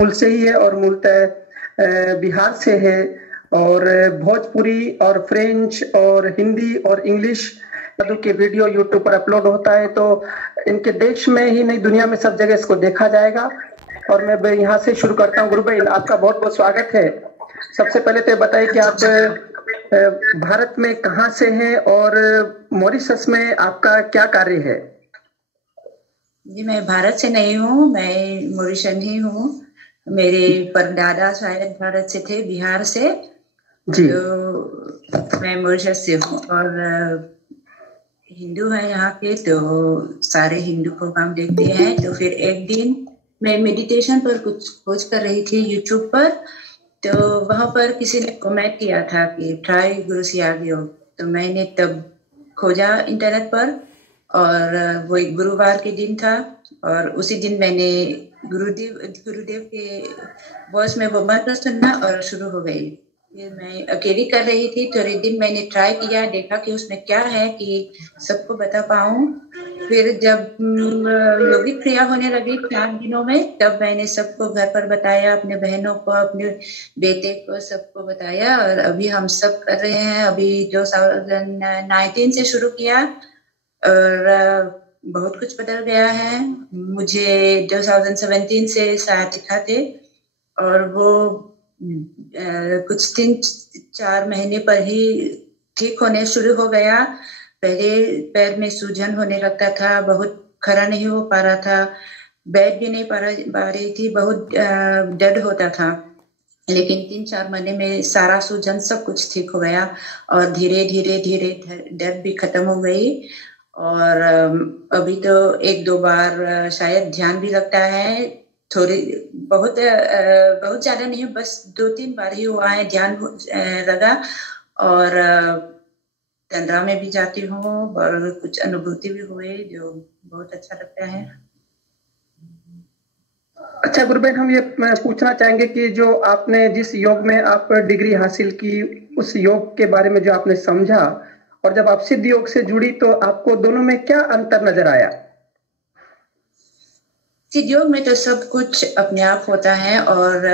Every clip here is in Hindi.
मूल से ही है और मूलतः बिहार से है। और भोजपुरी और फ्रेंच और हिंदी और इंग्लिश के वीडियो यूट्यूब पर अपलोड होता है, तो इनके देश में ही नहीं दुनिया में सब जगह इसको देखा जाएगा। और मैं यहाँ से शुरू करता हूँ। गुरु भाई, आपका बहुत बहुत स्वागत है। सबसे पहले तो बताइए कि आप भारत में कहाँ से हैं और मॉरिशस में आपका क्या कार्य है? जी, मैं भारत से नहीं हूँ, मैं मॉरिशन ही हूँ। मेरे परदादा शायद भारत से थे, बिहार से। जी। तो मैं मॉरिशस से हूँ और हिंदू है यहाँ के, तो सारे हिंदू प्रोग्राम देखते हैं। तो फिर एक दिन मैं मेडिटेशन पर कुछ खोज कर रही थी यूट्यूब पर, तो वहां पर किसी ने कमेंट किया था कि ट्राई गुरु सियाग योग। तो मैंने तब खोजा इंटरनेट पर, और वो एक गुरुवार के दिन था, और उसी दिन मैंने गुरुदेव के वॉइस में वो मंत्र सुनना और शुरू हो गई। फिर मैं अकेली कर रही थी, थोड़े दिन मैंने ट्राई किया, देखा कि उसमें क्या है कि सबको बता पाऊं। फिर जब योगिक क्रिया होने लगी 4 दिनों में, तब मैंने सबको घर पर बताया, अपने बहनों को, अपने बेटे को, सबको बताया। और अभी हम सब कर रहे हैं। अभी 2019 से शुरू किया और बहुत कुछ बदल गया है। मुझे 2017 से साथिका थे, और वो कुछ 3-4 महीने पर ही ठीक होने शुरू हो गया। पहले पैर में सूजन होने लगता था, बहुत खड़ा नहीं हो पा रहा था, बैठ भी नहीं पा रही थी, बहुत दर्द होता था। लेकिन 3-4 महीने में सारा सूजन सब कुछ ठीक हो गया, और धीरे धीरे धीरे दर्द भी खत्म हो गई। और अभी तो 1-2 बार शायद ध्यान भी लगता है, थोड़ी बहुत ज्यादा नहीं, बस 2-3 बार ही हुआ है ध्यान लगा। और तंद्रा में भी जाती हूँ और कुछ अनुभूति भी हुए, जो बहुत अच्छा लगता है। अच्छा गुरुबेन, हम ये पूछना चाहेंगे कि जो आपने जिस योग में आप डिग्री हासिल की, उस योग के बारे में जो आपने समझा, और जब आप सिद्ध योग से जुड़ी तो आपको दोनों में क्या अंतर नजर आया? सिद्ध योग में तो सब कुछ अपने आप होता है, और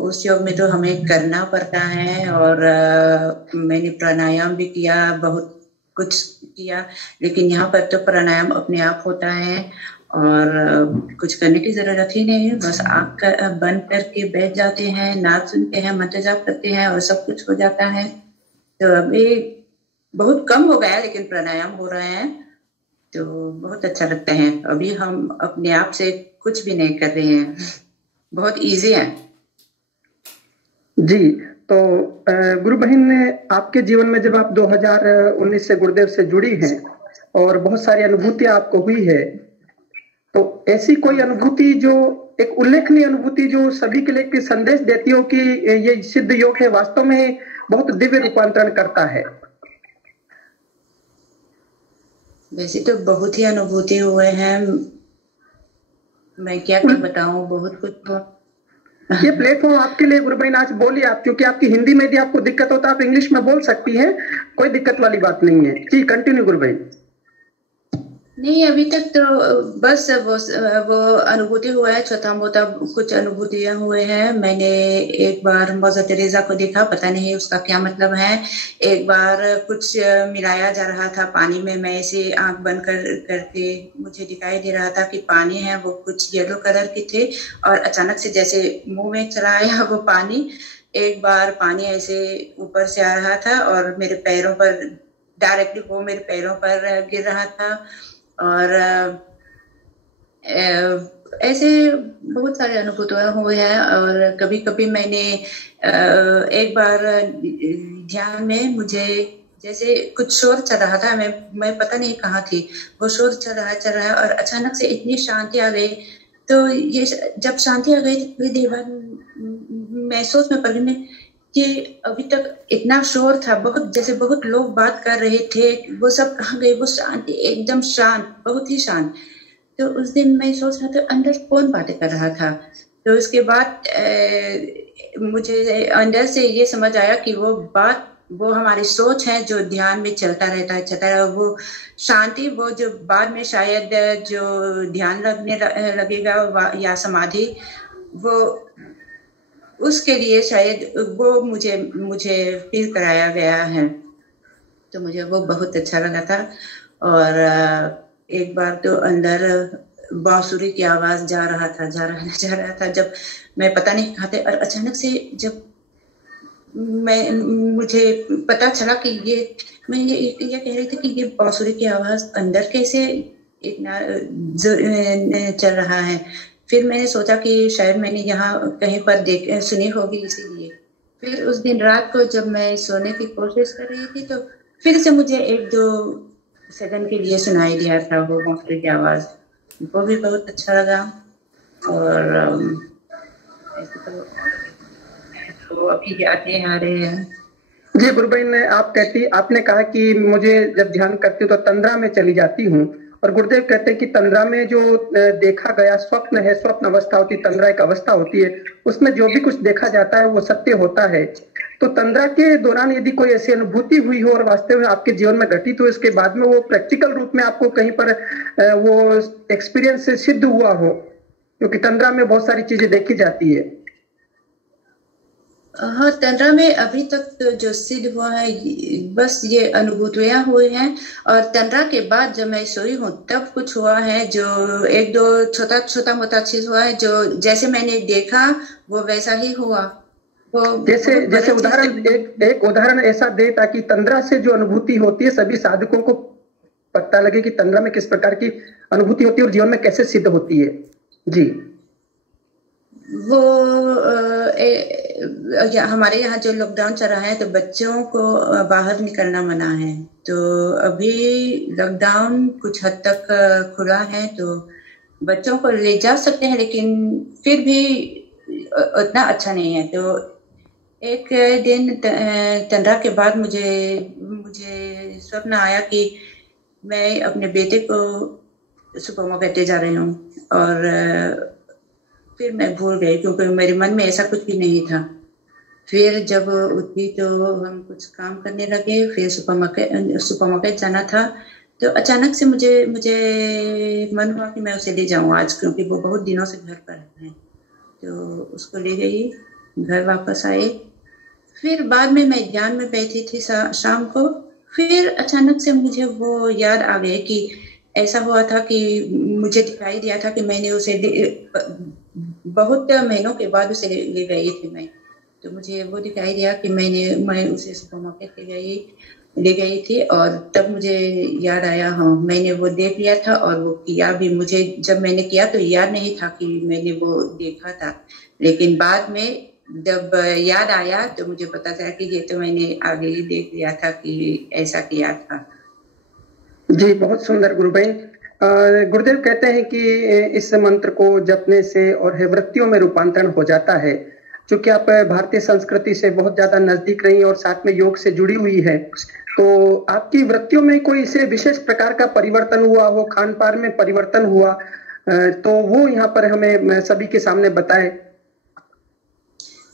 उस योग में तो हमें करना पड़ता है। और मैंने प्राणायाम भी किया, बहुत कुछ किया, लेकिन यहाँ पर तो प्राणायाम अपने आप होता है, और कुछ करने की जरूरत ही नहीं है। बस आँख बंद करके बैठ जाते हैं, नाद सुनते हैं, मंत्र जाप करते हैं, और सब कुछ हो जाता है। तो अभी बहुत कम हो गया, लेकिन प्राणायाम हो रहे हैं, तो बहुत अच्छा लगता है। अभी हम अपने आप से कुछ भी नहीं कर रहे हैं, बहुत इजी है। जी, तो गुरु बहन ने आपके जीवन में जब आप 2019 से गुरुदेव से जुड़ी हैं और बहुत सारी अनुभूतियां आपको हुई है, तो ऐसी कोई अनुभूति जो एक उल्लेखनीय अनुभूति जो सभी के लिए एक संदेश देती हो कि ये सिद्ध योग है, वास्तव में बहुत दिव्य रूपांतरण करता है? वैसे तो बहुत ही अनुभूति हुए हैं, मैं क्या कर बताऊं, बहुत कुछ। ये प्लेटफॉर्म आपके लिए गुरु बहन, आज बोलिए आप, क्योंकि आपकी हिंदी में भी आपको दिक्कत होता है, आप इंग्लिश में बोल सकती हैं, कोई दिक्कत वाली बात नहीं है। जी कंटिन्यू गुरु बहन। नहीं, अभी तक तो बस वो अनुभूति हुआ है, छोटा मोटा कुछ अनुभूतियां हुए हैं। मैंने एक बार मदर टेरेसा को देखा, पता नहीं उसका क्या मतलब है। एक बार कुछ मिलाया जा रहा था पानी में, मैं ऐसे आंख बंद करके मुझे दिखाई दे रहा था कि पानी है, वो कुछ येलो कलर के थे, और अचानक से जैसे मुंह में चला आया वो पानी। एक बार पानी ऐसे ऊपर से आ रहा था और मेरे पैरों पर डायरेक्टली वो मेरे पैरों पर गिर रहा था। और ऐसे बहुत सारे अनुभूतियां हुए हैं। और कभी कभी मैंने एक बार ध्यान में मुझे जैसे कुछ शोर चल रहा था, मैं पता नहीं कहाँ थी, वो शोर चल रहा है, और अचानक से इतनी शांति आ गई। तो ये जब शांति आ गई, थोड़ी देर बाद मैं सोच में पड़ गई मैं कि अभी तक इतना शोर था, बहुत जैसे बहुत लोग बात कर रहे थे, वो सब कहाँ गए? वो शांति, एकदम शांत, बहुत ही शांत। तो उस दिन मैं सोच रहा था अंदर कौन बातें कर रहा था। तो उसके बाद मुझे अंदर से ये समझ आया कि वो हमारी सोच है जो ध्यान में चलता रहता है। वो शांति, वो जो बाद में शायद जो ध्यान लगने लगेगा या समाधि, वो उसके लिए शायद वो मुझे मुझे फील कराया गया है, तो मुझे वो बहुत अच्छा लगा था। और एक बार तो अंदर बांसुरी की आवाज जा रहा था, जब मैं पता नहीं कहाँ थे, और अचानक से जब मुझे पता चला कि मैं ये कह रही थी कि ये बांसुरी की आवाज अंदर कैसे इतना चल रहा है। फिर मैंने सोचा कि शायद मैंने यहाँ कहीं पर सुनी होगी, इसीलिए फिर उस दिन रात को जब मैं सोने की कोशिश कर रही थी तो फिर से मुझे 1-2 सेकंड के लिए सुनाई दिया था वो बांसुरी की आवाज। वो भी बहुत अच्छा लगा। और ऐसे तो अभी याद नहीं आ रहे हैं। जी गुरबैन, आपने कहा कि मुझे जब ध्यान करती हूँ तो तंद्रा में चली जाती हूँ, और गुरुदेव कहते हैं कि तंद्रा में जो देखा गया स्वप्न है, स्वप्न अवस्था होती है, तंद्रा एक अवस्था होती है, उसमें जो भी कुछ देखा जाता है वो सत्य होता है। तो तंद्रा के दौरान यदि कोई ऐसी अनुभूति हुई हो और वास्तव में आपके जीवन में घटित हो, इसके बाद में वो प्रैक्टिकल रूप में आपको कहीं पर वो एक्सपीरियंस सिद्ध हुआ हो, क्योंकि तंद्रा में बहुत सारी चीजें देखी जाती है। हाँ, तंद्रा में अभी तक तो जो सिद्ध हुआ है बस ये अनुभूतियां हुई हैं। और तंद्रा के बाद जब मैं सोई हूँ तब कुछ हुआ है, जो 1-2 छोटा मोटा चीज हुआ है, जो जैसे मैंने देखा वो वैसा ही हुआ। वो जैसे उदाहरण, एक उदाहरण ऐसा दे ताकि तंद्रा से जो अनुभूति होती है सभी साधकों को पता लगे कि तंद्रा में किस प्रकार की अनुभूति होती है और जीवन में कैसे सिद्ध होती है। जी, वो हमारे यहाँ जो लॉकडाउन चल रहा है तो बच्चों को बाहर निकलना मना है। तो अभी लॉकडाउन कुछ हद तक खुला है तो बच्चों को ले जा सकते हैं, लेकिन फिर भी उतना अच्छा नहीं है। तो एक दिन तंद्रा के बाद मुझे मुझे स्वप्न आया कि मैं अपने बेटे को सुपर मार्केट ले जा रही हूँ, और फिर मैं भूल गई क्योंकि मेरे मन में ऐसा कुछ भी नहीं था। फिर जब उठी तो हम कुछ काम करने लगे, फिर सुपर मार्केट जाना था। तो अचानक से मुझे मुझे मन हुआ कि मैं उसे ले जाऊं आज, क्योंकि वो बहुत दिनों से घर पर है। तो उसको ले गई, घर वापस आए। फिर बाद में मैं ध्यान में बैठी थी शाम को। फिर अचानक से मुझे वो याद आ गया कि ऐसा हुआ था कि मुझे दिखाई दिया था कि मैंने उसे बहुत महीनों के बाद उसे ले गई थी मैं। तो मुझे वो दिखाई दिया कि मैं उसे सुपर मार्केट ले गई थी, और तब मुझे याद आया, हाँ मैंने वो देख लिया था और वो किया भी। मुझे जब मैंने किया तो याद नहीं था कि मैंने वो देखा था, लेकिन बाद में जब याद आया तो मुझे पता चला कि ये तो मैंने आगे ही देख लिया था कि ऐसा किया था। जी, बहुत सुंदर गुरुबैन। गुरुदेव कहते हैं कि इस मंत्र को जपने से और है वृत्तियों में रूपांतरण हो जाता है। चूंकि आप भारतीय संस्कृति से बहुत ज्यादा नजदीक रही और साथ में योग से जुड़ी हुई है, तो आपकी वृत्तियों में कोई इसे विशेष प्रकार का परिवर्तन हुआ हो, खान पान में परिवर्तन हुआ, तो वो यहाँ पर हमें सभी के सामने बताएं।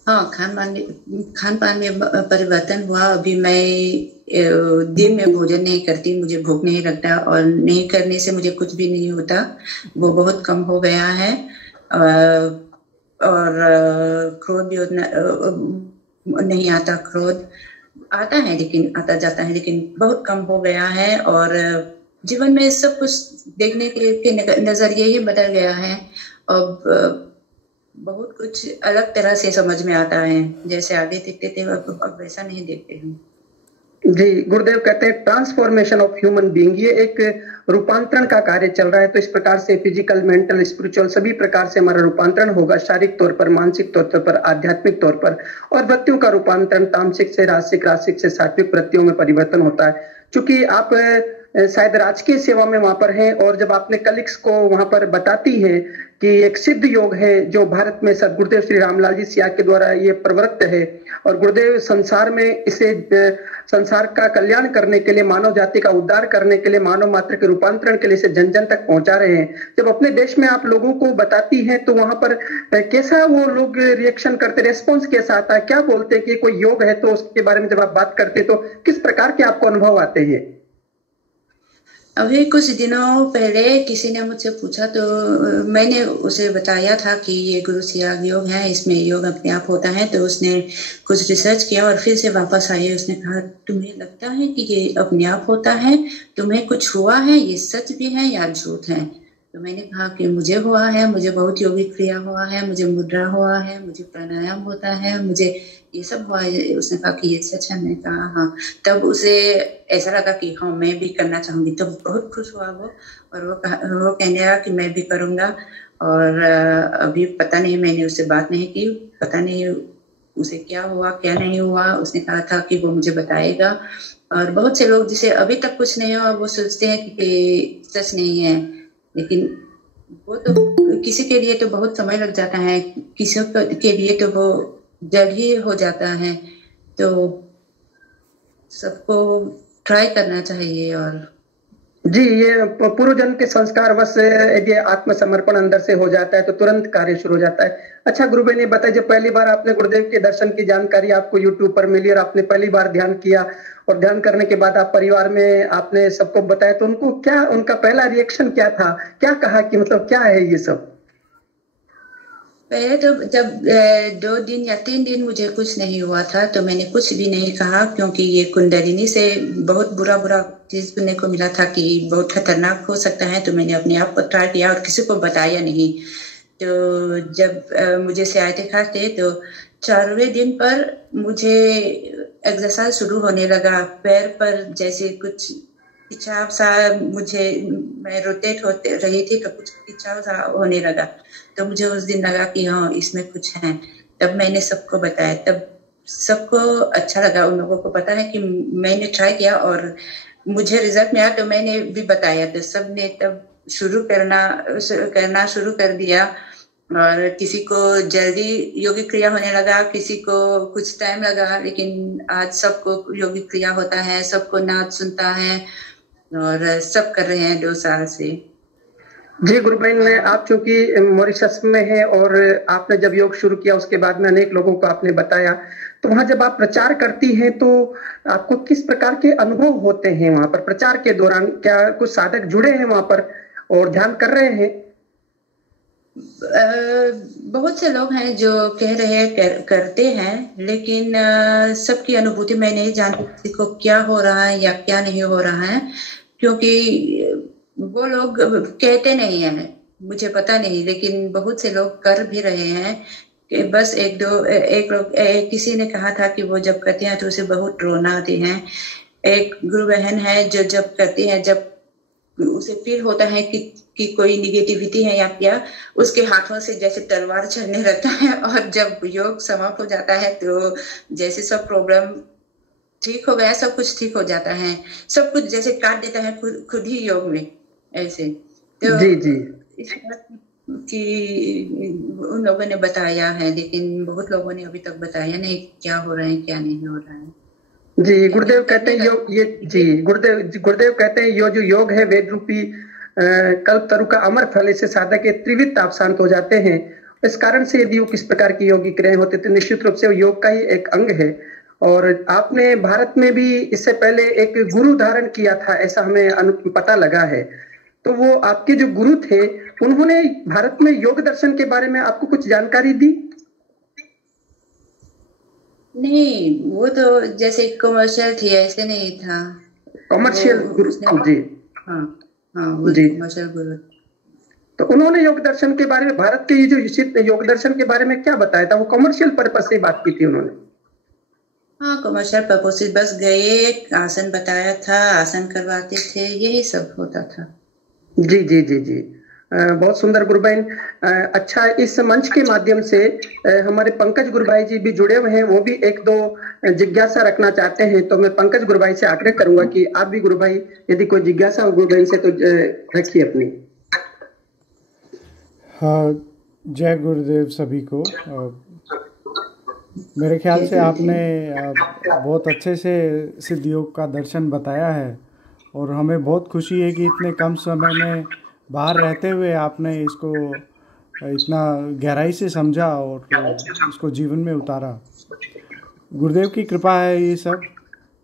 हाँ, खान पान में परिवर्तन हुआ। अभी मैं दिन में भोजन नहीं करती, मुझे भूख नहीं लगता, और नहीं करने से मुझे कुछ भी नहीं होता। वो बहुत कम हो गया है। और क्रोध भी उतना नहीं आता। क्रोध आता है लेकिन आता जाता है, लेकिन बहुत कम हो गया है। और जीवन में सब कुछ देखने के नजरिए ही बदल गया है। अब बहुत कुछ अलग तरह से समझ में आता है, जैसे आगे देखते थे अब वैसा नहीं देखते हैं। जी, गुरुदेव कहते हैं ट्रांसफॉर्मेशन ऑफ ह्यूमन बीइंग, ये एक रूपांतरण का कार्य चल रहा है। तो इस प्रकार से फिजिकल, मेंटल, स्पिरिचुअल सभी प्रकार से हमारा रूपांतरण होगा, शारीरिक तौर पर, मानसिक तौर पर, आध्यात्मिक तौर पर। और वृत्तियों का रूपांतरण तामसिक से रासिक, रासिक से सात्विक वृत्तियों में परिवर्तन होता है। चूंकि आप शायद राजकीय सेवा में वहां पर हैं, और जब आपने कलिग्स को वहां पर बताती है कि एक सिद्ध योग है जो भारत में सदगुरुदेव श्री रामलाल जी सिया के द्वारा ये प्रवृत्त है, और गुरुदेव संसार में इसे संसार का कल्याण करने के लिए, मानव जाति का उद्धार करने के लिए, मानव मात्र के रूपांतरण के लिए इसे जन जन तक पहुंचा रहे हैं। जब अपने देश में आप लोगों को बताती हैं तो वहां पर कैसा वो लोग रिएक्शन करते, रेस्पॉन्स कैसा आता है, क्या बोलते हैं कि कोई योग है, तो उसके बारे में जब आप बात करते तो किस प्रकार के आपको अनुभव आते हैं? अभी कुछ दिनों पहले किसी ने मुझसे पूछा तो मैंने उसे बताया था कि ये गुरु सियाग योग है, इसमें योग अपने आप होता है। तो उसने कुछ रिसर्च किया और फिर से वापस आई। उसने कहा तुम्हें लगता है कि ये अपने आप होता है, तुम्हें कुछ हुआ है, ये सच भी है या झूठ है? तो मैंने कहा कि मुझे हुआ है, मुझे बहुत योगिक क्रिया हुआ है, मुझे मुद्रा हुआ है, मुझे प्राणायाम होता है, मुझे ये सब हुआ है। उसने कहा कि ये सच है। मैंने कहा हाँ। तब उसे ऐसा लगा कि हाँ मैं भी करना चाहूंगी। तो बहुत खुश हुआ वो, और वो कहने लगा कि मैं भी करूंगा। और अभी पता नहीं, मैंने उससे बात नहीं की, पता नहीं उसे क्या हुआ क्या नहीं हुआ। उसने कहा था कि वो मुझे बताएगा। और बहुत से लोग जिसे अभी तक कुछ नहीं हुआ वो सोचते हैं कि सच नहीं है, लेकिन वो तो किसी के लिए तो बहुत समय लग जाता है, किसी के लिए तो वो जल्द ही हो जाता है। तो सबको ट्राई करना चाहिए। और जी, ये पूर्व जन्म के संस्कार बस यदि आत्मसमर्पण अंदर से हो जाता है तो तुरंत कार्य शुरू हो जाता है। अच्छा गुरु भाई ने बताया, जब पहली बार आपने गुरुदेव के दर्शन की जानकारी आपको यूट्यूब पर मिली और आपने पहली बार ध्यान किया, और ध्यान करने के बाद आप परिवार में आपने सबको बताया, तो उनको क्या, उनका पहला रिएक्शन क्या था? क्या कहा कि मतलब क्या है ये सब? पहले तो जब 2 दिन या 3 दिन मुझे कुछ नहीं हुआ था तो मैंने कुछ भी नहीं कहा, क्योंकि ये कुंडलिनी से बहुत बुरा बुरा चीज सुनने को मिला था कि बहुत खतरनाक हो सकता है। तो मैंने अपने आप को ट्राई किया और किसी को बताया नहीं। तो जब मुझे सियाए दिखाते तो 4वें दिन पर मुझे एक्सरसाइज शुरू होने लगा। पैर पर जैसे कुछ खिंचाव सा, मुझे मैं रोटेट होते रही थी तो कुछ खिंचाव सा होने लगा। तो मुझे उस दिन लगा कि हाँ इसमें कुछ है। तब मैंने सबको बताया, तब सबको अच्छा लगा। उन लोगों को पता है कि मैंने ट्राई किया और मुझे रिजल्ट मिला, तो मैंने भी बताया। तो सबने तब करना शुरू कर दिया। और किसी को जल्दी योगिक क्रिया होने लगा, किसी को कुछ टाइम लगा, लेकिन आज सबको योगिक क्रिया होता है, सबको नाच सुनता है और सब कर रहे हैं 2 साल से। जी गुरु भाई ने, आप चूंकि मॉरिशस में है और आपने जब योग शुरू किया उसके बाद में अनेक लोगों को आपने बताया, तो वहां जब आप प्रचार करती हैं तो आपको किस प्रकार के अनुभव होते हैं वहां पर प्रचार के दौरान? क्या कुछ साधक जुड़े हैं वहां पर और ध्यान कर रहे हैं? बहुत से लोग हैं जो कह रहे हैं करते हैं, लेकिन सबकी अनुभूति मैं नहीं जानती किसी को क्या हो रहा है या क्या नहीं हो रहा है, क्योंकि वो लोग कहते नहीं है, मुझे पता नहीं। लेकिन बहुत से लोग कर भी रहे हैं कि बस किसी ने कहा था कि वो जब करते हैं तो उसे बहुत रोना आते हैं। एक गुरु बहन है जो जब करती है, जब उसे फील होता है कि कोई निगेटिविटी है या क्या, उसके हाथों से जैसे तलवार चलने लगता है। और जब योग समाप्त हो जाता है तो जैसे सब प्रॉब्लम ठीक हो गया, सब कुछ ठीक हो जाता है, सब कुछ जैसे काट देता है खुद ही योग में ऐसे। तो जी जी इस बात कि उन लोगों ने बताया है, लेकिन बहुत लोगों ने अभी तक बताया नहीं क्या हो रहा है क्या नहीं हो रहा है। जी, गुरुदेव लेकिन कहते करने हैं योग, ये जी लगे। गुरुदेव कहते हैं यो जो योग है वेद रूपी कल्प तरु का अमर फल, इससे साधक के त्रिविध ताप शांत हो जाते हैं। इस कारण से यदि वो किस प्रकार की योगी क्रियाएं होते तो निश्चित रूप से वो योग का ही एक अंग है। और आपने भारत में भी इससे पहले एक गुरु धारण किया था, ऐसा हमें पता लगा है। तो वो आपके जो गुरु थे, उन्होंने भारत में योग दर्शन के बारे में आपको कुछ जानकारी दी? नहीं, वो तो जैसे कमर्शियल थी, ऐसे नहीं था वो। कॉमर्शियल उसने गुरु? जी हाँ, हाँ वो जी। कमर्शियल गुरु। तो उन्होंने योग दर्शन के बारे में, भारत के ये जो योग दर्शन के बारे में क्या बताया था? वो कमर्शियल पर्पस से बात की थी उन्होंने? हाँ, कमर्शियल पर्पस से बस गए, आसन बताया था, आसन करवाते थे, यही सब होता था। जी जी जी जी। बहुत सुंदर गुरु बहन। अच्छा, इस मंच के माध्यम से हमारे पंकज गुरु भाई जी भी जुड़े हुए हैं, वो भी एक दो जिज्ञासा रखना चाहते हैं। तो मैं पंकज गुरु भाई से आग्रह करूंगा कि आप भी गुरु भाई यदि कोई जिज्ञासा हो गुरु बहन से तो रखिए अपनी। हाँ, जय गुरुदेव सभी को। मेरे ख्याल से आपने बहुत अच्छे से सिद्ध योग का दर्शन बताया है, और हमें बहुत खुशी है कि इतने कम समय में बाहर रहते हुए आपने इसको इतना गहराई से समझा और इसको जीवन में उतारा। गुरुदेव की कृपा है ये सब।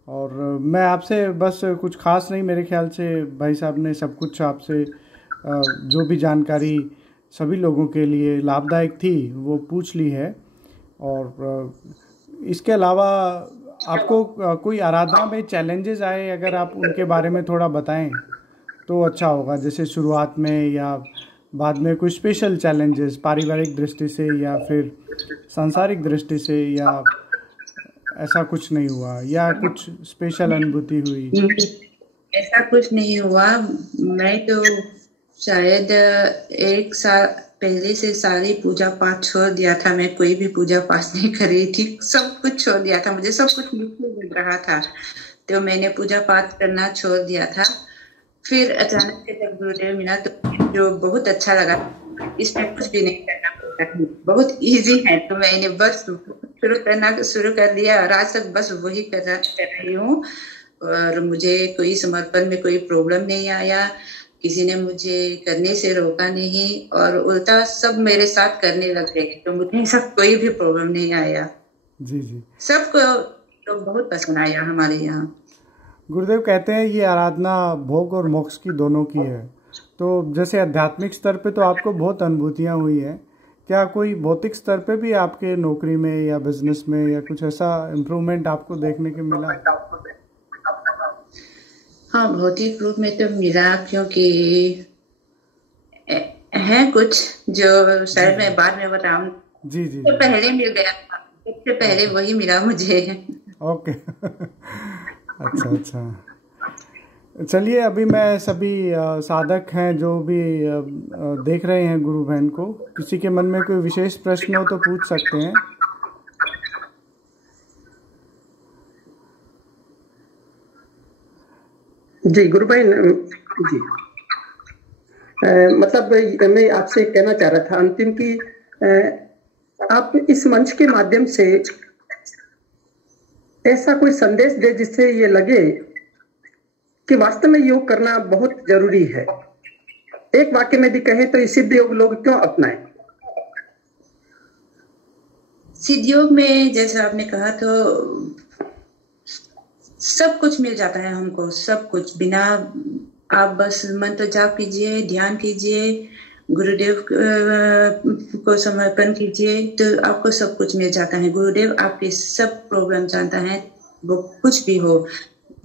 और मैं आपसे बस कुछ खास नहीं, मेरे ख्याल से भाई साहब ने सब कुछ आपसे जो भी जानकारी सभी लोगों के लिए लाभदायक थी वो पूछ ली है। और इसके अलावा आपको कोई आराधना में चैलेंजेस आए, अगर आप उनके बारे में थोड़ा बताएं तो अच्छा होगा, जैसे शुरुआत में या बाद में कोई स्पेशल चैलेंजेस पारिवारिक दृष्टि से या फिर सांसारिक दृष्टि से, या ऐसा कुछ नहीं हुआ या कुछ स्पेशल अनुभूति हुई? ऐसा कुछ नहीं हुआ। मैं तो शायद 1 साल पहले से सारी पूजा पाठ छोड़ दिया था। मैं कोई भी पूजा पाठ नहीं कर रही थी, सब कुछ छोड़ दिया था। मुझे सब कुछ मुश्किल लग रहा था, तो मैंने पूजा पाठ करना छोड़ दिया था। फिर अचानक से जब गुरुदेव मिला तो जो बहुत अच्छा लगा। इसमें कुछ भी नहीं करना पड़ता, बहुत इजी है। तो मैंने बस शुरू कर दिया और आज तक बस वही कर रही हूँ। और मुझे कोई समर्पण में कोई प्रॉब्लम नहीं आया, किसी ने मुझे करने से रोका नहीं, और उल्टा सब मेरे साथ करने लग गए, तो मुझे सब कोई भी प्रॉब्लम नहीं आया। जी जी, सबको तो बहुत पसंद आया हमारे यहाँ। गुरुदेव कहते हैं ये आराधना भोग और मोक्ष की दोनों की है। तो जैसे आध्यात्मिक स्तर पे तो आपको बहुत अनुभूतियाँ हुई हैं, क्या कोई भौतिक स्तर पे भी आपके नौकरी में या बिजनेस में या कुछ ऐसा इम्प्रूवमेंट आपको देखने को मिला? हाँ, भौतिक रूप में तो मिला, क्योंकि है कुछ जो शायद मैं बाद में बताऊं। जी जी, तो पहले मिल गया था, सबसे पहले वही मिला मुझे। ओके। अच्छा अच्छा, चलिए अभी मैं सभी साधक हैं जो भी देख रहे हैं गुरु बहन को, किसी के मन में कोई विशेष प्रश्न हो तो पूछ सकते हैं। जी गुरु बहन जी, मतलब मैं आपसे कहना चाह रहा था अंतिम की आप इस मंच के माध्यम से ऐसा कोई संदेश दे जिससे ये लगे कि वास्तव में योग करना बहुत जरूरी है। एक वाक्य में भी कहें तो ये सिद्ध योग लोग क्यों अपनाएं? सिद्ध योग में जैसे आपने कहा तो सब कुछ मिल जाता है हमको, सब कुछ। बिना आप बस मंत्र जाप कीजिए, ध्यान कीजिए, गुरुदेव को समर्पण कीजिए, तो आपको सब कुछ मिल जाता है। गुरुदेव आपके सब प्रॉब्लम जानता है, वो कुछ भी हो,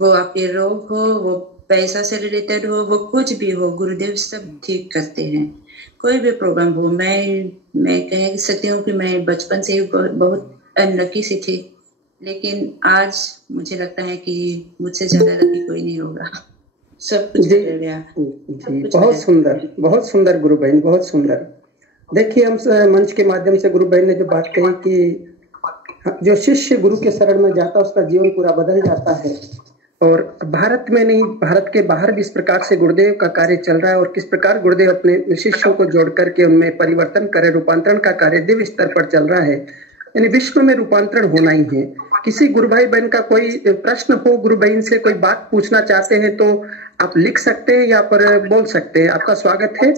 वो आपके रोग हो, वो पैसा से रिलेटेड हो, वो कुछ भी हो, गुरुदेव सब ठीक करते हैं। कोई भी प्रॉब्लम हो। मैं कह सकती हूँ कि मैं बचपन से ही बहुत अनलकी सी थी, लेकिन आज मुझे लगता है कि मुझसे ज्यादा लकी कोई नहीं होगा। सब कुछ बदल गया। जी, बहुत सुंदर गुरु बहन, बहुत सुंदर। देखिए, हम मंच के माध्यम से गुरु बहन ने जो बात कही कि जो शिष्य गुरु के शरण में जाता है उसका जीवन पूरा बदल जाता है। और भारत में नहीं, भारत के बाहर भी इस प्रकार से गुरुदेव का कार्य चल रहा है, और किस प्रकार गुरुदेव अपने शिष्यों को जोड़ करके उनमें परिवर्तन करे, रूपांतरण का कार्य दिव्य स्तर पर चल रहा है। यानी विश्व में रूपांतरण होना ही है। किसी गुरु भाई बहन का कोई प्रश्न हो, गुरु बहन से कोई बात पूछना चाहते हैं तो आप लिख सकते हैं, यहाँ पर बोल सकते हैं। आपका स्वागत है।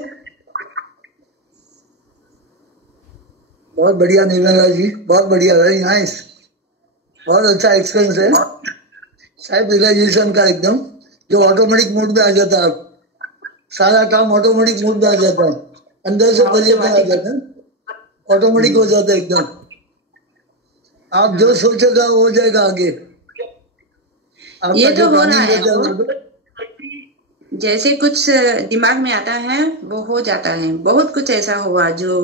बहुत बढ़िया निर्मला जी, बहुत बढ़िया, वेरी नाइस, बहुत अच्छा एक्सपीरियंस है। सेल्फ रियलाइजेशन का एकदम, जो ऑटोमेटिक मोड में आ जाता है, सारा काम ऑटोमेटिक मोड में आ जाता है, अंदर से बजे में आ जाता है, ऑटोमेटिक हो जाता है एकदम। आप जो सोचेगा वो हो जाएगा आगे। ये तो हो रहा है, जैसे कुछ दिमाग में आता है वो हो जाता है। बहुत कुछ ऐसा हुआ जो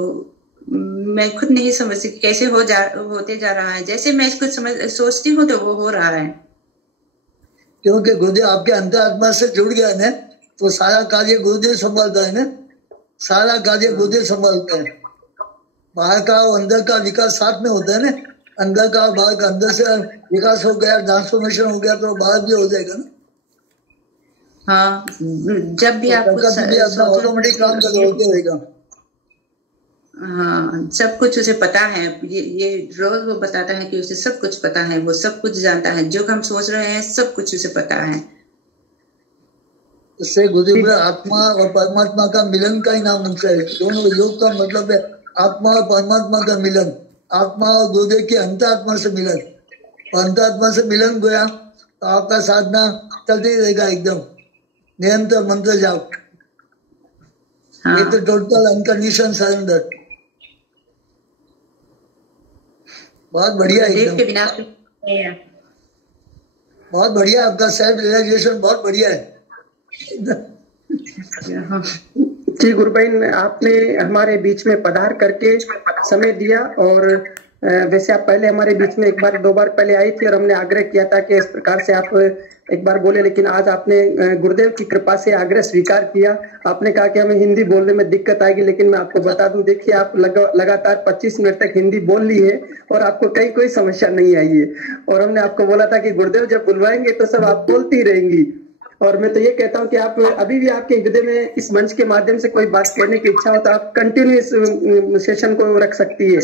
मैं खुद नहीं समझ सकती कैसे होते जा रहा है। जैसे मैं इसको सोचती हूँ तो वो हो रहा है, क्योंकि गुरुदेव आपके अंतरात्मा से जुड़ गया ना, तो सारा कार्य गुरुदेव संभालता है ना, सारा कार्य गुरुदेव संभालता है। बाहर का और अंदर का विकास साथ में होता है ना, अंदर का और बाहर का। अंदर से विकास हो गया, ट्रांसफॉर्मेशन हो गया, तो बाहर भी हो जाएगा ना। हाँ, जब भी आप ऑटोमेटिक काम होते रहेगा। हाँ, सब कुछ उसे पता है। ये रोज वो बताता है कि उसे सब कुछ पता है, वो सब कुछ जानता है, जो हम सोच रहे हैं सब कुछ उसे पता है। इससे गुरुदेव आत्मा और परमात्मा का मिलन का ही नाम बनता है। दोनों योग का मतलब है आत्मा और परमात्मा का मिलन, आत्मा और गुरुदेव के अंतरात्मा से मिलन। अंतरात्मा से मिलन गया तो आपका साधना चलते ही रहेगा एकदम निरंतर मंत्र जाप। हाँ। ये तो टोटल अनकंडीशन सरेंडर। बहुत बढ़िया गुरुदेव एकदम, के बिना कुछ नहीं है। बहुत बढ़िया। आपका सेल्फ रियलाइजेशन बहुत बढ़िया है एकदम। हाँ। जी गुरुबहन, आपने हमारे बीच में पधार करके समय दिया और वैसे आप पहले हमारे बीच में एक बार दो बार पहले आई थी और हमने आग्रह किया था कि इस प्रकार से आप एक बार बोले, लेकिन आज आपने गुरुदेव की कृपा से आग्रह स्वीकार किया। आपने कहा कि हमें हिंदी बोलने में दिक्कत आएगी, लेकिन मैं आपको बता दूं, देखिए आप लगातार 25 मिनट तक हिंदी बोल ली है और आपको कहीं कोई समस्या नहीं आई है। और हमने आपको बोला था कि गुरुदेव जब बुलवाएंगे तो सब आप बोलती रहेंगी। और मैं तो ये कहता हूँ कि आप अभी भी आपके हृदय में इस मंच के माध्यम से कोई बात कहने की इच्छा हो तो आप कंटिन्यू इस सेशन को रख सकती है।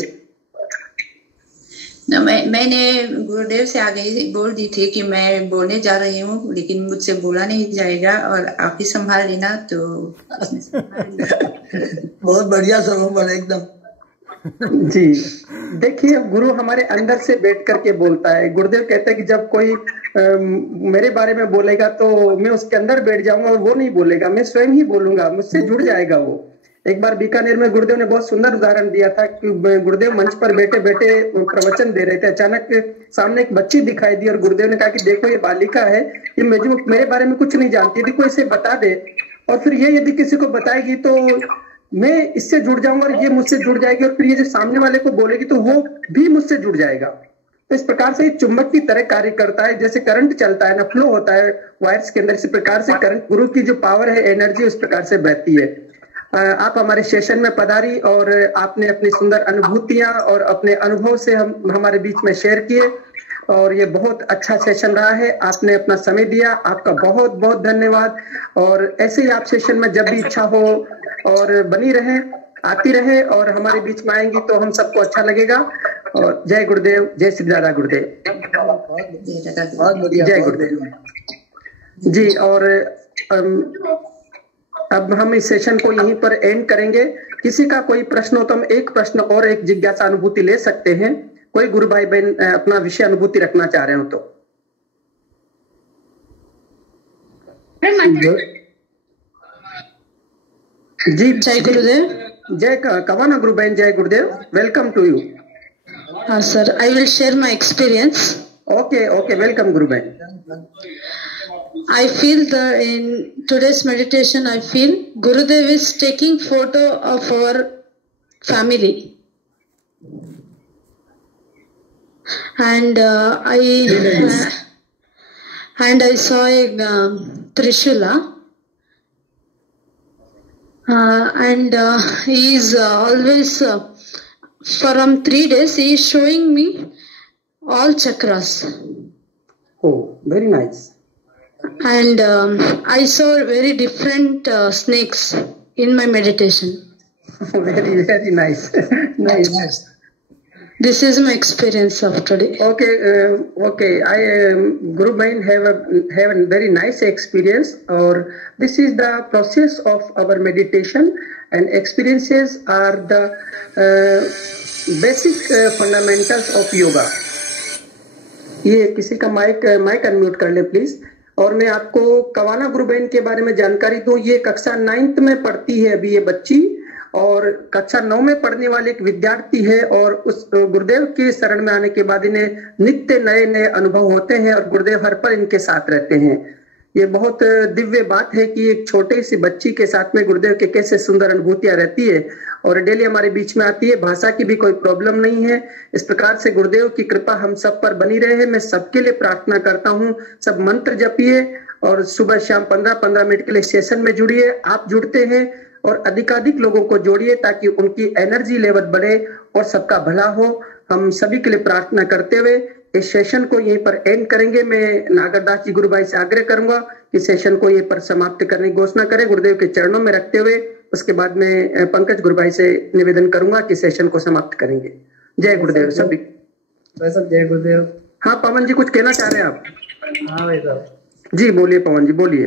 मैंने गुरुदेव से आगे ही बोल दी थी कि मैं बोलने जा रही हूँ, लेकिन मुझसे बोला नहीं जाएगा और आप ही संभाल लेना। तो बहुत बढ़िया सरोवर एकदम। जी देखिए, गुरु हमारे अंदर से बैठ करके बोलता है। गुरुदेव कहते हैं कि जब कोई मेरे बारे में बोलेगा तो मैं उसके अंदर बैठ जाऊंगा और वो नहीं बोलेगा, मैं स्वयं ही बोलूंगा, मुझसे जुड़ जाएगा वो। एक बार बीकानेर में गुरुदेव ने बहुत सुंदर उदाहरण दिया था कि गुरुदेव मंच पर बैठे बैठे प्रवचन दे रहे थे, अचानक सामने एक बच्ची दिखाई दी और गुरुदेव ने कहा कि देखो ये बालिका है, ये मेरे बारे में कुछ नहीं जानती, यदि कोई इसे बता दे और फिर ये यदि किसी को बताएगी तो मैं इससे जुड़ जाऊंगा और ये मुझसे जुड़ जाएगी और फिर ये जो सामने वाले को बोलेगी तो वो भी मुझसे जुड़ जाएगा। तो इस प्रकार से चुंबक की तरह कार्य करता है, जैसे करंट चलता है ना, फ्लो होता है वायर्स के अंदर, इसी प्रकार से करंट, गुरु की जो पावर है, एनर्जी उस प्रकार से बहती है। आप हमारे सेशन में पधारी और आपने अपनी सुंदर अनुभूतियां और अपने अनुभव से हमारे बीच में शेयर किए और ये बहुत अच्छा सेशन रहा है। आपने अपना समय दिया, आपका बहुत बहुत धन्यवाद। और ऐसे ही आप सेशन में जब भी इच्छा हो और बनी रहे, आती रहे और हमारे बीच में आएंगी तो हम सबको अच्छा लगेगा। और जय गुरुदेव, जय श्री दादा गुरुदेव, जय गुरुदेव जी। और अब हम इस सेशन को यहीं पर एंड करेंगे। किसी का कोई प्रश्न हो तो हम एक प्रश्न और एक जिज्ञासा अनुभूति ले सकते हैं। कोई गुरु भाई बहन अपना विषय अनुभूति रखना चाह रहे हो तो जी। जय गुरुदेव। जय कवाना गुरु बहन, जय गुरुदेव, वेलकम टू यू। हाँ sir, I will share my experience. Okay okay, welcome गुरु बहन। I feel in today's meditation, I feel Gurudev is taking photo of our family, and I saw a Trishula, and he is always from 3 days he is showing me all chakras. Oh, very nice. And I saw very different snakes in my meditation. Very very nice. Nice. This is my experience of today. Okay, okay. I Guru Bhain have a very nice experience. Or this is the process of our meditation, and experiences are the basic fundamentals of yoga. ये किसी का माइक अनम्यूट कर ले प्लीज। और मैं आपको कवाना गुरु बहन के बारे में जानकारी दूं, ये कक्षा 9th में पढ़ती है अभी ये बच्ची, और कक्षा 9 में पढ़ने वाले एक विद्यार्थी है। और उस गुरुदेव के शरण में आने के बाद इन्हें नित्य नए नए अनुभव होते हैं और गुरुदेव हर पल इनके साथ रहते हैं। ये बहुत दिव्य बात है कि एक छोटे सी बच्ची के साथ में गुरुदेव के कैसे सुंदर अनुभूतियां रहती है और डेली हमारे बीच में आती है। भाषा की भी कोई प्रॉब्लम नहीं है। इस प्रकार से गुरुदेव की कृपा हम सब पर बनी रहे। मैं सबके लिए प्रार्थना करता हूँ, सब मंत्र जपिए और सुबह शाम 15-15 मिनट के लिए सेशन में जुड़िए। आप जुड़ते हैं और अधिकाधिक लोगों को जोड़िए ताकि उनकी एनर्जी लेवल बढ़े और सबका भला हो। हम सभी के लिए प्रार्थना करते हुए इस सेशन को यहीं पर एंड करेंगे। मैं नागरदास जी गुरु भाई से आग्रह करूंगा कि सेशन को यहीं पर समाप्त करने की घोषणा करें गुरुदेव के चरणों में रखते हुए। उसके बाद में पंकज गुरु भाई से निवेदन करूंगा कि सेशन को समाप्त करेंगे। जय गुरुदेव सभी। जय गुरुदेव। हाँ पवन जी, कुछ कहना चाह रहे हैं आप? हाँ भाई साहब जी बोलिए पवन जी, बोलिए।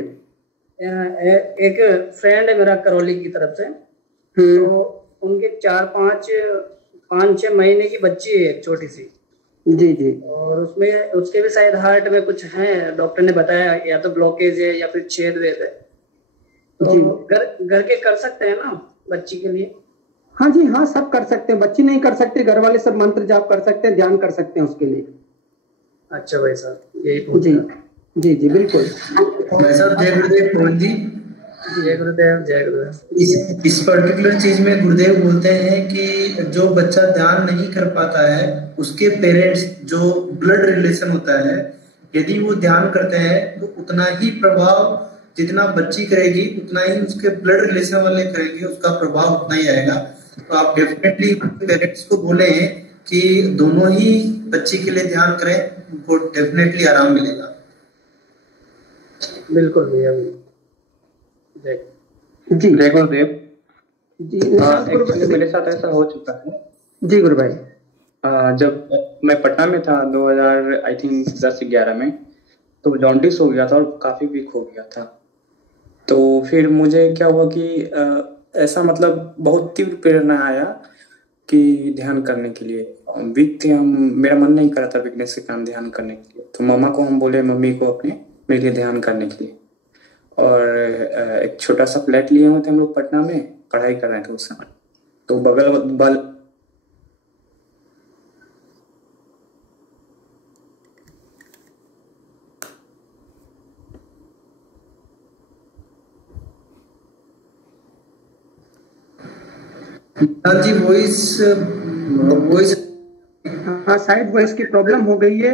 एक फ्रेंड है मेरा करौली की तरफ से, तो उनके 5-6 महीने की बच्ची है, एक छोटी सी। जी जी। और उसमें उसके भी शायद हार्ट में कुछ है, डॉक्टर ने बताया, या तो ब्लॉकेज है या फिर छेद वेद है। तो जी घर के कर सकते हैं ना बच्ची के लिए? हाँ जी, हाँ सब कर सकते हैं, बच्ची नहीं कर सकते, घर वाले सब मंत्र जाप कर सकते हैं, ध्यान कर सकते हैं उसके लिए। अच्छा भाई साहब, यही जी पूछना। जी जी बिल्कुल। भाई साहब जय गुरुदेव पवन जी। जय गुरुदेव, जय गुरुदेव। इस पर्टिकुलर चीज में गुरुदेव बोलते हैं कि जो बच्चा ध्यान नहीं कर पाता है उसके पेरेंट्स, जो ब्लड रिलेशन होता है, यदि वो ध्यान करते हैं तो उतना ही प्रभाव जितना बच्ची करेगी उतना ही उसके ब्लड रिलेशन वाले करेंगे, उसका प्रभाव उतना ही आएगा। तो आप डेफिनेटली पेरेंट्स को बोले कि दोनों ही बच्ची के लिए ध्यान करें, उनको डेफिनेटली आराम मिलेगा। बिल्कुल भैया, जय जी जय गुरुदेव। जी। एक्चुअली मेरे साथ ऐसा हो चुका है। जी गुरु भाई। जब मैं पटना में था 2000 आई थिंक 10-11 में, तो जॉन्डिस हो गया था और काफी वीक हो गया था। तो फिर मुझे क्या हुआ कि ऐसा मतलब बहुत तीव्र प्रेरणा आया कि ध्यान करने के लिए। वीक थे हम, मेरा मन नहीं कर रहा था वीकनेस के कारण ध्यान करने के लिए। तो मामा को हम बोले, मम्मी को अपने, मेरे लिए ध्यान करने के लिए। और एक छोटा सा फ्लैट लिए हुए थे हम लोग पटना में, पढ़ाई कर रहे थे उस समय। तो बगल हाँ जी, वॉइस हाँ शायद वॉइस की प्रॉब्लम हो गई है।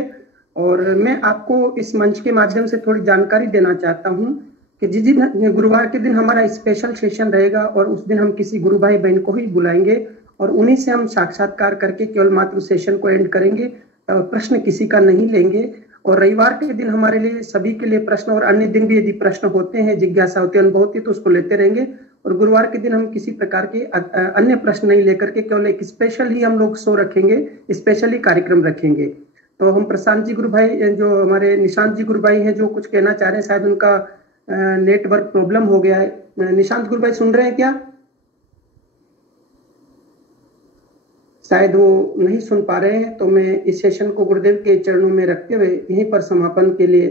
और मैं आपको इस मंच के माध्यम से थोड़ी जानकारी देना चाहता हूँ कि जिस दिन गुरुवार के दिन हमारा स्पेशल सेशन रहेगा, और उस दिन हम किसी गुरु भाई बहन को ही बुलाएंगे और उन्हीं से हम साक्षात्कार करके केवल मात्र सेशन को एंड करेंगे, प्रश्न किसी का नहीं लेंगे। और रविवार के दिन हमारे लिए सभी के लिए प्रश्न, और अन्य दिन भी यदि प्रश्न होते हैं, जिज्ञासा होती है, अनुभव होती है, तो उसको लेते रहेंगे। और गुरुवार के दिन हम किसी प्रकार के अन्य प्रश्न नहीं लेकर के केवल एक स्पेशल ही हम लोग शो रखेंगे, स्पेशली कार्यक्रम रखेंगे। तो हम प्रशांत जी गुरु भाई, जो हमारे निशांत जी गुरु भाई हैं, जो कुछ कहना चाह रहे हैं, शायद उनका नेटवर्क प्रॉब्लम हो गया है। निशांत गुरु भाई सुन रहे हैं क्या? शायद वो नहीं सुन पा रहे हैं। तो मैं इस सेशन को गुरुदेव के चरणों में रखते हुए यहीं पर समापन के लिए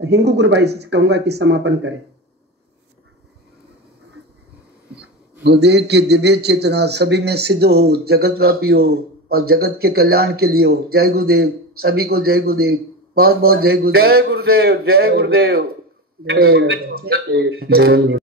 हिंगू गुरु भाई से कहूंगा कि समापन करें। गुरुदेव की दिव्य चेतना सभी में सिद्ध हो, जगत व्यापी हो और जगत के कल्याण के लिए हो। जय गुरुदेव, सभी को जय गुरुदेव, बहुत बहुत जय गुरुदेव। जय गुरुदेव, जय गुरुदेव। जय गुरुदेव। जय